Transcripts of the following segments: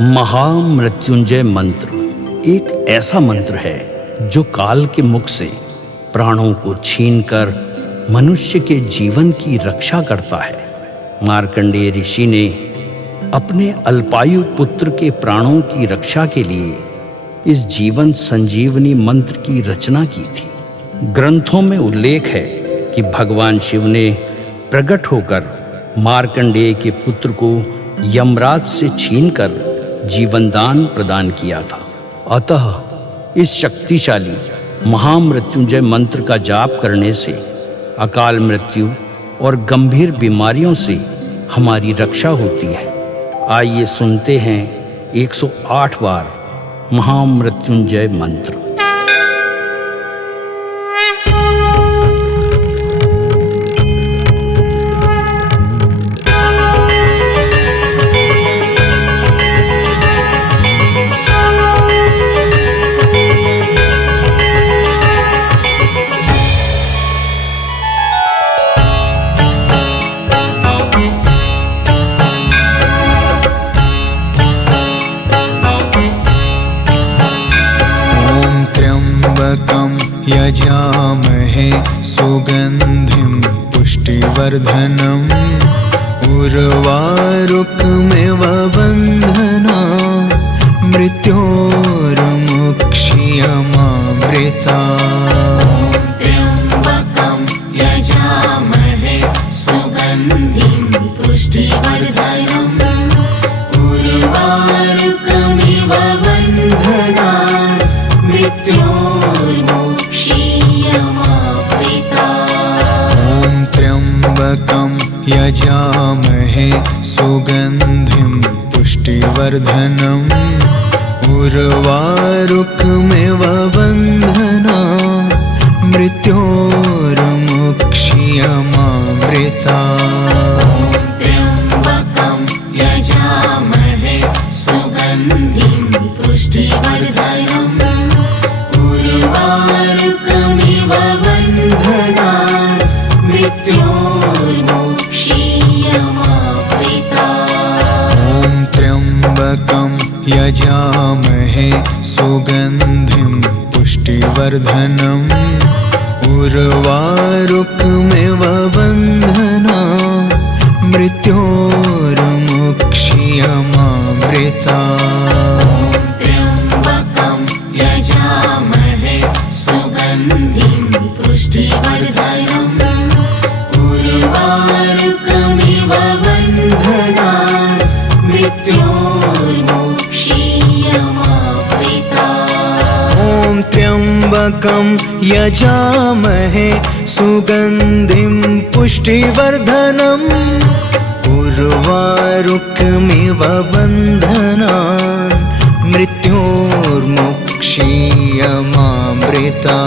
महामृत्युंजय मंत्र एक ऐसा मंत्र है जो काल के मुख से प्राणों को छीनकर मनुष्य के जीवन की रक्षा करता है। मार्कंडेय ऋषि ने अपने अल्पायु पुत्र के प्राणों की रक्षा के लिए इस जीवन संजीवनी मंत्र की रचना की थी। ग्रंथों में उल्लेख है कि भगवान शिव ने प्रकट होकर मार्कंडेय के पुत्र को यमराज से छीनकर जीवनदान प्रदान किया था। अतः इस शक्तिशाली महामृत्युंजय मंत्र का जाप करने से अकाल मृत्यु और गंभीर बीमारियों से हमारी रक्षा होती है। आइए सुनते हैं 108 बार महामृत्युंजय मंत्र। यजामहे सुगंधिं पुष्टिवर्धनम् उर्वारुकमिव बन्धना मृत्योर्मुक्षीयमामृता। त्र्यम्बकं यजामहे सुगन्धिं पुष्टिवर्धनम् उर्वारुकमिव बन्धना त्र्यम्बकं यजामहे सुगन्धिं पुष्टिवर्धनम् उर्वारुकमिव बन्धना मृत्योर्मुक्षीयमामृता। त्र्यम्बकं यजामहे सुगन्धिं पुष्टिवर्धनम् उर्वारुकमिव बन्धना मृत्योर्मुक्षीयमामृता। त्र्यम्बकं यजामहे सुगन्धिं पुष्टिवर्धनम् उर्वारुकमिव बन्धना मृत्योर्मुक्षीयमामृता। त्र्यम्बकं यजामहे सुगन्धिं पुष्टिवर्धनम् उर्वारुकमिव बन्धना मृत्योर्मुक्षीयमामृता। त्र्यम्बकं यजामहे सुगन्धिं पुष्टिवर्धनम् उर्वारुकमिव बन्धना मृत्योर्मुक्षीयमामृता।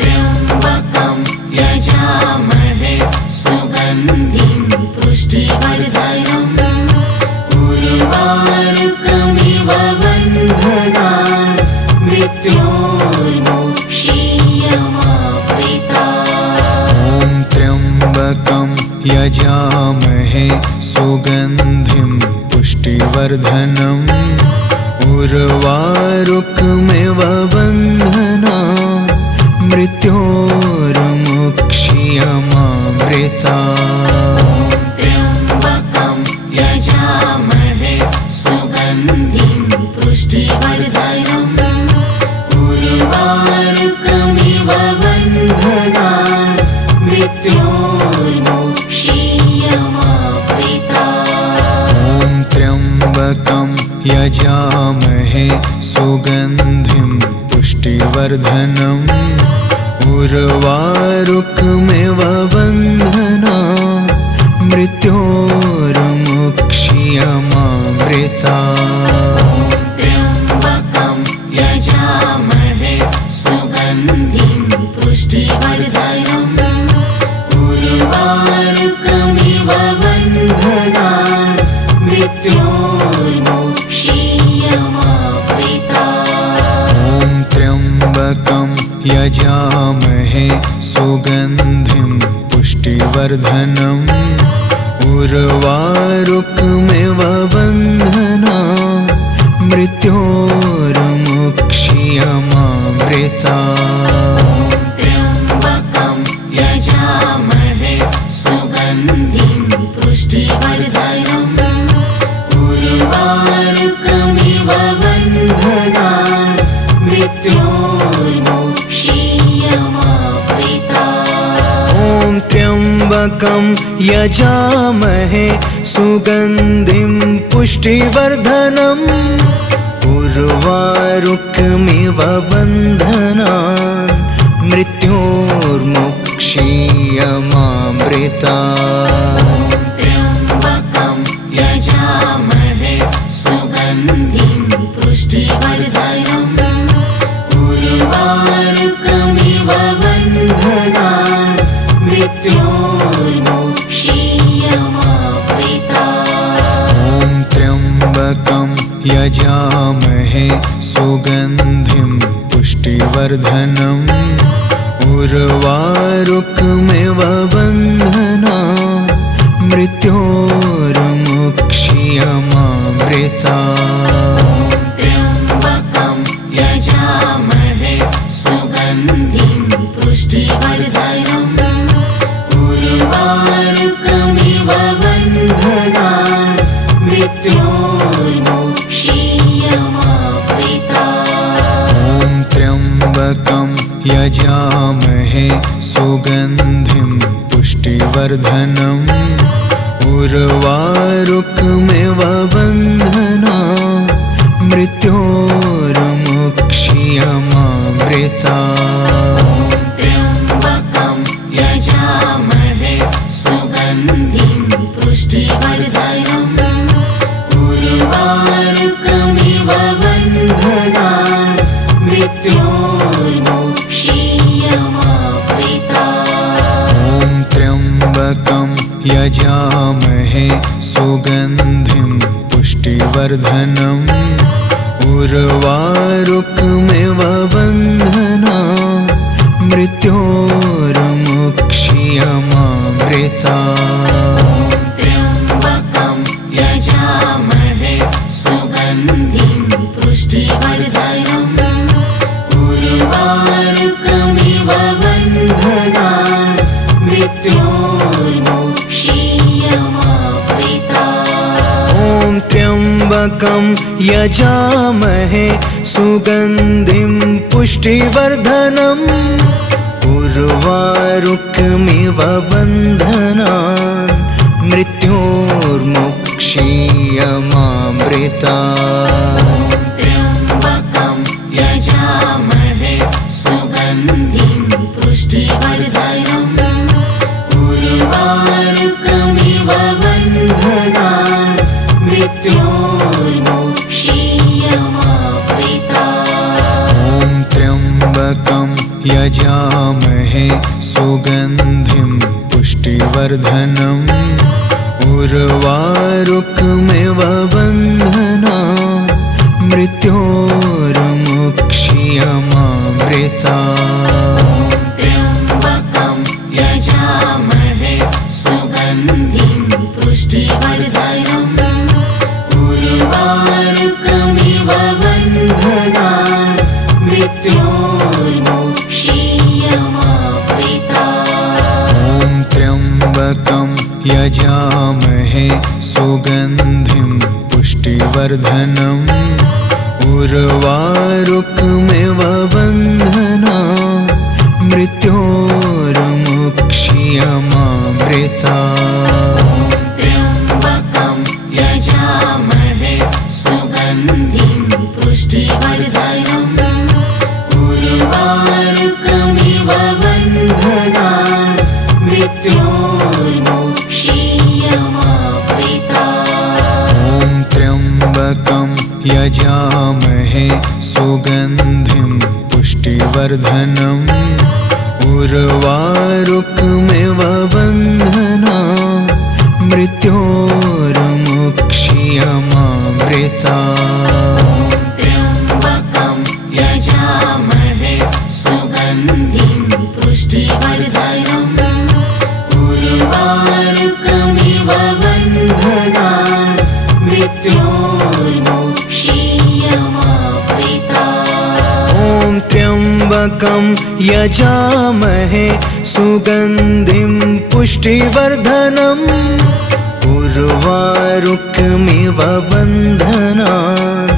त्र्यम्बकं यजामहे सुगन्धिं पुष्टिवर्धनम् उर्वारुकमिव बन्धना मृत्योर्मुक्षीयमामृता। त्र्यम्बकं यजामहे सुगन्धिं पुष्टिवर्धनम् उर्वारुकमिव बन्धना मृत्योर्मुक्षीयमामृता। त्र्यम्बकं यजामहे सुगन्धिं पुष्टिवर्धनम् उर्वारुकमिव बन्धना मृत्योर्मुक्षीयमामृता। त्र्यम्बकं यजामहे सुगन्धिं पुष्टिवर्धनम् उर्वारुकमिव बन्धना मृत्योर्मुक्षीयमामृता। त्र्यम्बकं यजामहे सुगन्धिं पुष्टिवर्धनम् उर्वारुकमिव बन्धना मृत्योर्मुक्षीयमामृता। त्र्यम्बकं यजामहे सुगन्धिं उर्वारुकमिव बन्धना मृत्योर्मुक्षीयमामृता त्र्यम्बकं यजामहे सुगन्धिं पुष्टिवर्धनम् उर्वारुकमिव बन्धनान् मृत्योर्मुक्षीयमामृता ॐ त्र्यम्बकं यजामहे सुगन्धिं पुष्टिवर्धनम् उर्वारुकमिव बन्धनान् मृत्योर्मुक्षीयमामृता त्र्यम्बकं यजामहे सुगन्धिं पुष्टिवर्धनम् उर्वारुकमिव बन्धनान् मृत्योर्मुक्षीयमामृता ॐ त्र्यम्बकं यजामहे सुगन्धिं पुष्टिवर्धनम् उर्वारुकमिव बन्धनान् मृत्योर्मुक्षीयमामृता त्र्यम्बकं यजामहे सुगन्धिं पुष्टिवर्धनम् उर्वारुकमिव बन्धनान् मृत्योर्मुक्षीयमामृता ॐ त्र्यम्बकं यजामहे सुगन्धिं पुष्टिवर्धनम् उर्वारुकमिव बन्धनान् मृत्योर्मुक्षीयमामृता त्र्यम्बकं यजामहे सुगन्धिं पुष्टिवर्धनम् उर्वारुकमिव बन्धनान् मृत्योर्मुक्षीयमामृता ॐ त्र्यम्बकं यजामहे सुगन्धिं पुष्टिवर्धनम् उर्वारुकमिव बन्धनान् मृत्योर्मुक्षीयमामृता त्र्यम्बकं यजामहे सुगन्धिं पुष्टिवर्धनम् उर्वारुकमिव बन्धनान् मृत्योर्मुक्षीयमामृता ॐ त्र्यम्बकं यजामहे सुगन्धिं पुष्टिवर्धनम् उर्वारुकमिव बन्धनान् मृत्योर्मुक्षीयमामृता त्र्यम्बकं यजामहे सुगन्धिं पुष्टिवर्धनम् उर्वारुकमिव बन्धनान् मृत्योर्मुक्षीयमामृता ॐ त्र्यम्बकं यजामहे सुगन्धिं पुष्टिवर्धनम् उर्वारुकमिव बन्धनान् मृत्योर्मुक्षीयमामृता त्र्यम्बकं यजामहे सुगन्धिं पुष्टिवर्धनम् उर्वारुकमिव बन्धनान् मृत्योर्मुक्षीयमामृता ॐ त्र्यम्बकं यजामहे सुगन्धिं पुष्टिवर्धनम् उर्वारुकमिव बन्धनान् मृत्योर्मुक्षीयमामृता त्र्यम्बकं यजामहे सुगन्धिं पुष्टिवर्धनम् उर्वारुकमिव बन्धनान् मृत्योर्मुक्षीयमामृता ॐ त्र्यम्बकं यजामहे सुगन्धिं पुष्टिवर्धनम् उर्वारुकमिव बन्धनान् मृत्योर्मुक्षीयमामृता त्र्यम्बकं यजामहे सुगन्धिं पुष्टिवर्धनम् उर्वारुकमिव त्र्यम्बकं यजामहे सुगन्धिं पुष्टिवर्धनम् उर्वारुकमिव बन्धनान्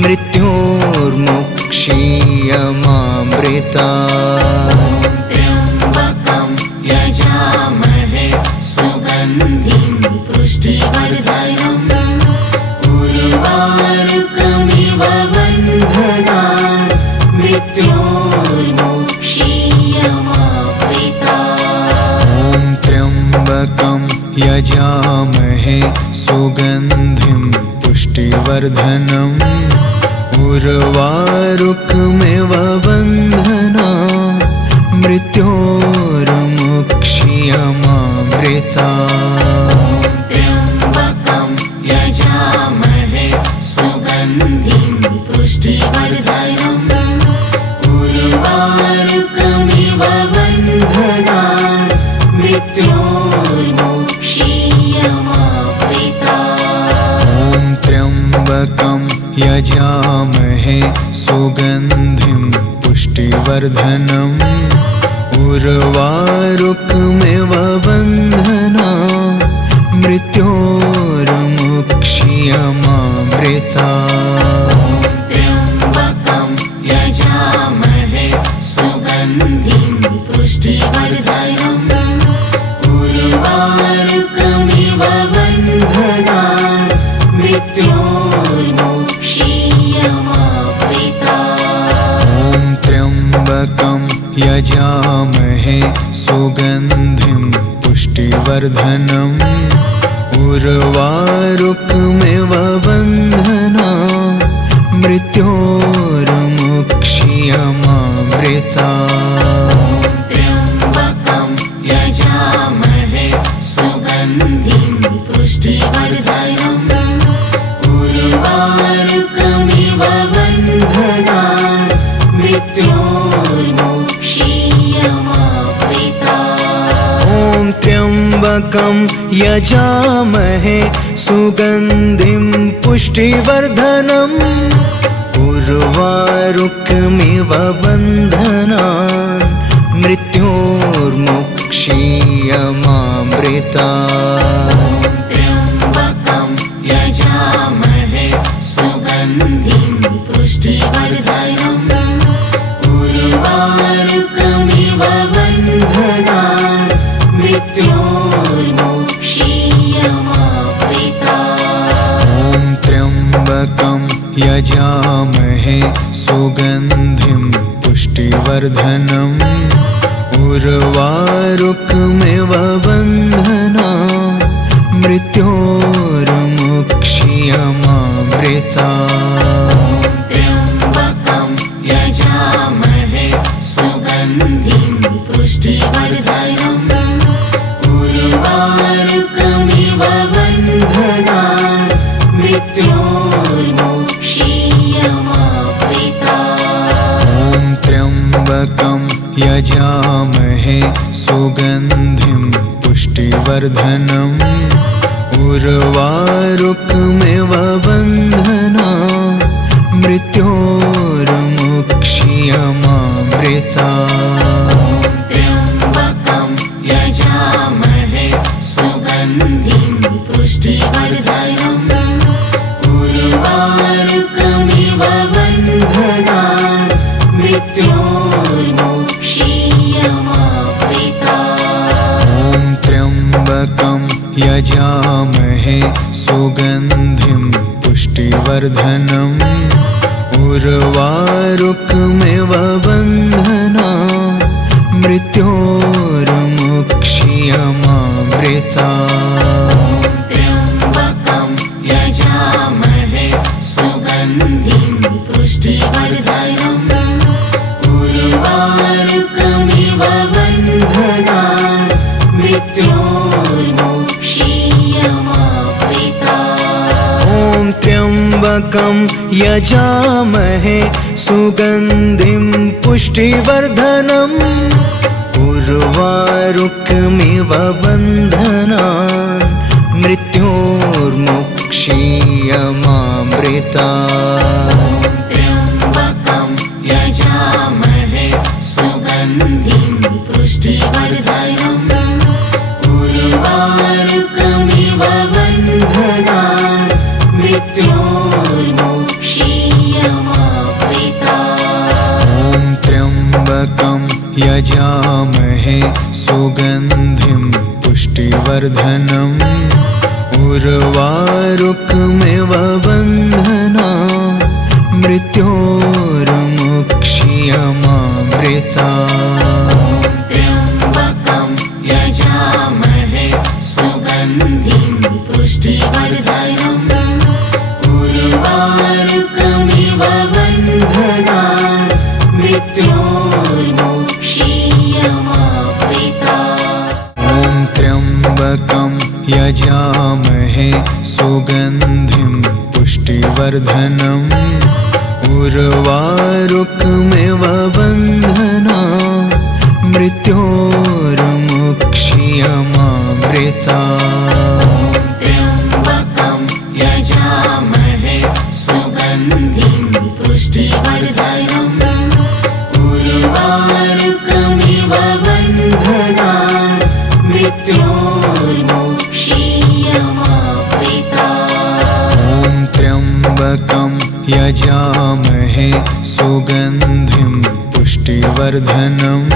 मृत्योर्मुक्षीयमामृतात्। त्र्यम्बकं यजामहे सुगन्धिं पुष्टिवर्धनम् उर्वारुकमिव बन्धनान् मृत्योर्मुक्षीयमामृतात्। ॐ त्र्यम्बकं यजामहे सुगन्धिं पुष्टिवर्धनम् उर्वारुकमिव बन्धनान् मृत्योर्मुक्षीयमामृतात्। त्र्यम्बकं यजामहे सुगन्धिं पुष्टिवर्धनम् उर्वारुकमिव बन्धनान् मृत्योर्मुक्षीयमामृतात्। ॐ त्र्यम्बकं यजामहे सुगन्धिं पुष्टिवर्धनम् उर्वारुकमिव बन्धनान् मृत्योर्मुक्षीयमामृतात्। त्र्यम्बकं यजामहे सुगन्धिं पुष्टिवर्धनम् उर्वारुकमिव बन्धनान् मृत्योर्मुक्षीयमामृतात्। ॐ त्र्यम्बकं यजामहे सुगन्धिं पुष्टिवर्धनम् उर्वारुकमिव बन्धनान् मृत्योर्मुक्षीयमामृतात्। त्र्यम्बकं यजामहे सुगन्धिं पुष्टिवर्धनम् उर्वारुकमिव बन्धनान् मृत्योर्मुक्षीयमामृतात्। ॐ त्र्यम्बकं यजामहे सुगन्धिं पुष्टिवर्धनम् उर्वारुकमिव बन्धनान् मृत्योर्मुक्षीयमामृतात्। त्र्यम्बकं यजामहे सुगन्धिं पुष्टिवर्धनम् उर्वारुकमिव बन्धनान् मृत्योर्मुक्षीयमामृतात्। ॐ त्र्यम्बकं यजामहे सुगन्धिं पुष्टिवर्धनम् उर्वारुकमिव बन्धनान् मृत्योर्मुक्षीयमामृतात्। त्र्यम्बकं यजामहे सुगन्धिं पुष्टिवर्धनम् उर्वारुकमिव बन्धनान् मृत्योर्मुक्षीयमामृतात्। ॐ त्र्यम्बकं यजामहे सुगन्धिं पुष्टिवर्धनम् उर्वारुकमिव बन्धनान् मृत्योर्मुक्षीयमामृतात्। त्र्यम्बकं यजामहे सुगन्धिं पुष्टिवर्धनम् उर्वारुकमिव बन्धनान् मृत्योर्मुक्षीयमामृतात्। ॐ त्र्यम्बकं यजामहे सुगन्धिं पुष्टिवर्धनम् उर्वारुकमिव बन्धनान् मृत्योर्मुक्षीयमामृतात्। त्र्यम्बकं यजामहे सुगन्धिं पुष्टिवर्धनम् उर्वारुकमिव बन्धनान् मृत्योर्मुक्षीयमामृतात्। ॐ त्र्यम्बकं यजामहे सुगन्धिं पुष्टिवर्धनम् उर्वारुकमिव बन्धनान् मृत्योर्मुक्षीयमामृतात्। त्र्यम्बकं यजामहे मृत्योर्मुक्षीयमामृता। ॐ त्र्यम्बकं यजामहे सुगन्धिं पुष्टिवर्धनम् उर्वारुकमिव बन्धनान् मृत्योर्मुक्षीयमामृता। त्र्यम्बकं यजामहे सुगन्धिं पुष्टिवर्धनम् उर्वारुकमिव बन्धनान् मृत्योर्मुक्षीयमामृता। ॐ त्र्यम्बकं यजामहे सुगन्धिं पुष्टिवर्धनम् उर्वारुकमिव बन्धनान् मृत्योर्मुक्षीयमामृता। त्र्यम्बकं यजामहे सुगन्धिं पुष्टिवर्धनम् उर्वारुकमिव बन्धनान् मृत्योर्मुक्षीयमामृता। ॐ त्र्यम्बकं यजामहे सुगन्धिं पुष्टिवर्धनम्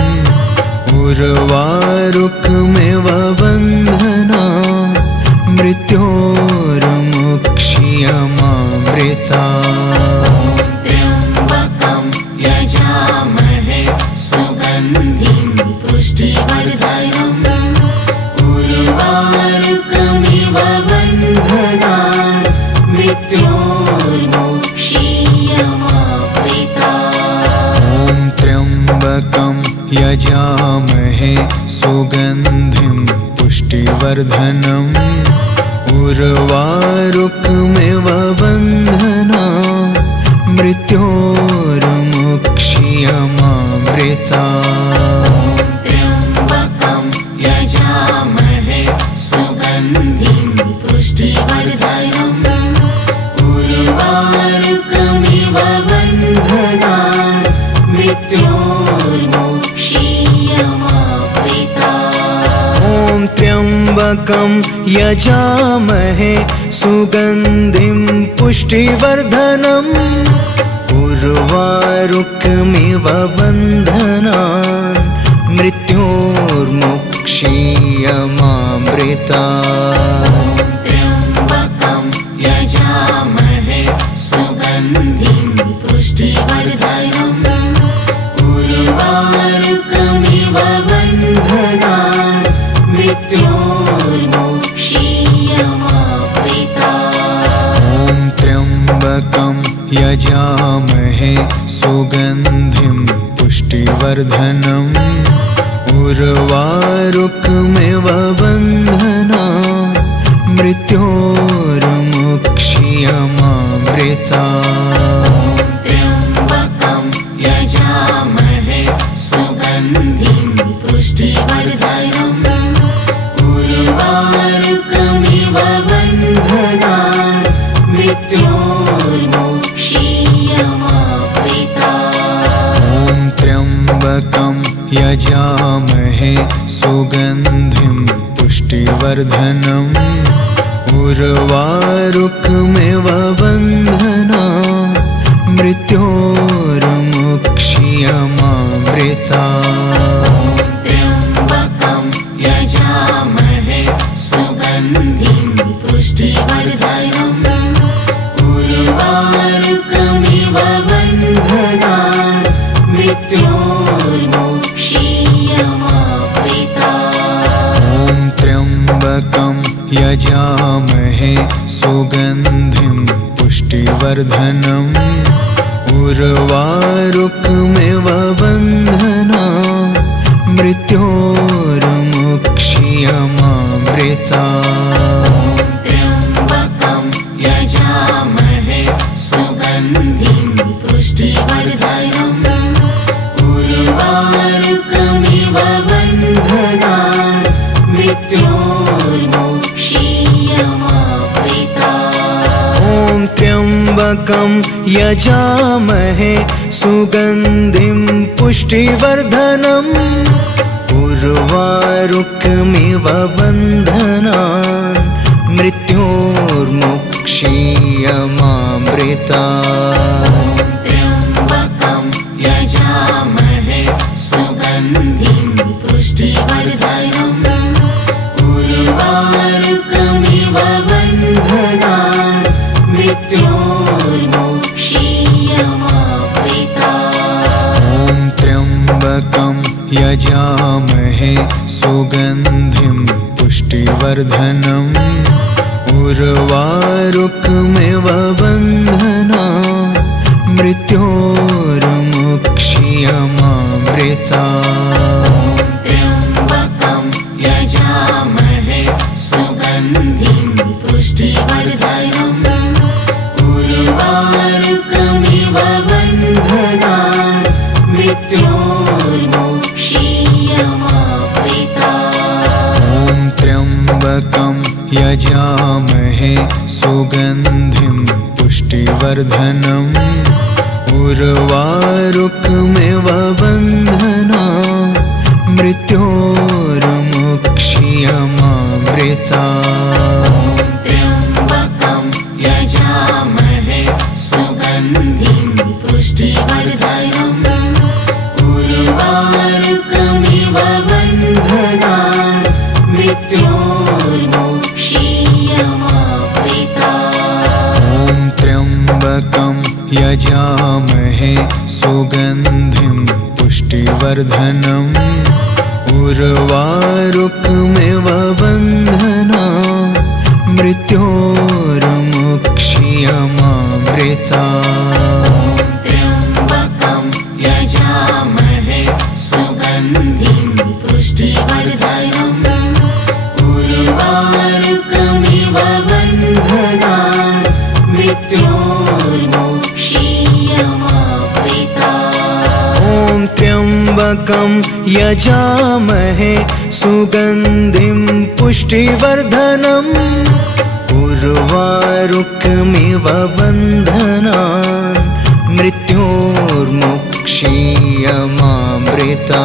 उर्वारुकमिव बन्धनान् मृत्योर्मुक्षीयमामृता। त्र्यम्बकं यजामहे सुगन्धिं पुष्टिवर्धनम् उर्वारुकमिव बन्धनान् मृत्योर्मुक्षीयमामृता। ॐ त्र्यम्बकं यजामहे सुगन्धिं पुष्टिवर्धनम् उर्वारुकमिव बन्धनान् मृत्योर्मुक्षीयमामृता। त्र्यम्बकं यजामहे सुगन्धिं पुष्टिवर्धनम् उर्वारुकमिव बन्धनान् मृत्योर्मुक्षीयमामृता। ॐ त्र्यम्बकं यजामहे सुगन्धिं पुष्टिवर्धनम् उर्वारुकमिव बन्धनान् मृत्योर्मुक्षीयमामृता। त्र्यम्बकं यजामहे सुगन्धिं पुष्टिवर्धनम् उर्वारुकमिव बन्धनान् मृत्योर्मुक्षीयमामृता। ॐ त्र्यम्बकं यजामहे सुगन्धिं पुष्टिवर्धनम् उर्वारुकमिव बन्धनान् मृत्योर्मुक्षीयमामृता। त्र्यम्बकं यजामहे सुगन्धिं पुष्टिवर्धनम् उर्वारुकमिव बन्धनान् मृत्योर्मुक्षीयमामृता। ॐ त्र्यम्बकं यजामहे सुगन्धिं पुष्टिवर्धनम् उर्वारुकमिव बन्धनान् मृत्योर्मुक्षीयमामृता। त्र्यम्बकं यजामहे सुगन्धिं पुष्टिवर्धनम् उर्वारुकमिव बन्धनान् मृत्योर्मुक्षीयमामृता। ॐ त्र्यम्बकं यजामहे सुगन्धिं पुष्टिवर्धनम् उर्वारुकमिव बन्धनान् मृत्योर्मुक्षीयमामृता। त्र्यम्बकं यजामहे सुगन्धिं पुष्टिवर्धनम् उर्वारुकमिव बन्धनान् मृत्योर्मुक्षीयमामृता। ॐ त्र्यम्बकं यजामहे सुगन्धिं पुष्टिवर्धनम् उर्वारुकमिव बन्धनान् मृत्योर्मुक्षीयमामृता। मृत्योर्मुक्षीयमामृता त्र्यम्बकं यजामहे सुगन्धिं पुष्टिवर्धनम् उर्वारुकमिव बन्धनान् मृत्योर्मुक्षीयमामृता ॐ त्र्यम्बकं यजामहे सुगन्धिं पुष्टिवर्धनम् उर्वारुकमिव बन्धनान् मृत्योर्मुक्षीयमामृता त्र्यम्बकं यजामहे सुगन्धिं पुष्टिवर्धनम् उर्वारुकमिव बन्धनान् मृत्योर्मुक्षीयमामृता ॐ त्र्यम्बकं यजामहे सुगन्धिं पुष्टिवर्धनम् उर्वारुकमिव बन्धनान् मृत्योर्मुक्षीयमामृता त्र्यम्बकं यजामहे सुगन्धिं पुष्टिवर्धनम् उर्वारुकमिव बन्धनान् मृत्योर्मुक्षीयमामृता ॐ त्र्यम्बकं यजामहे सुगन्धिं पुष्टिवर्धनम् उर्वारुकमिव बन्धनान् मृत्योर्मुक्षीयमामृता त्र्यम्बकं यजामहे सुगन्धिं पुष्टिवर्धनम् उर्वारुकमिव बन्धनान् मृत्योर्मुक्षीयमामृता ॐ त्र्यम्बकं यजामहे सुगन्धिं पुष्टिवर्धनम् उर्वारुकमिव बन्धनान् मृत्योर्मुक्षीयमामृता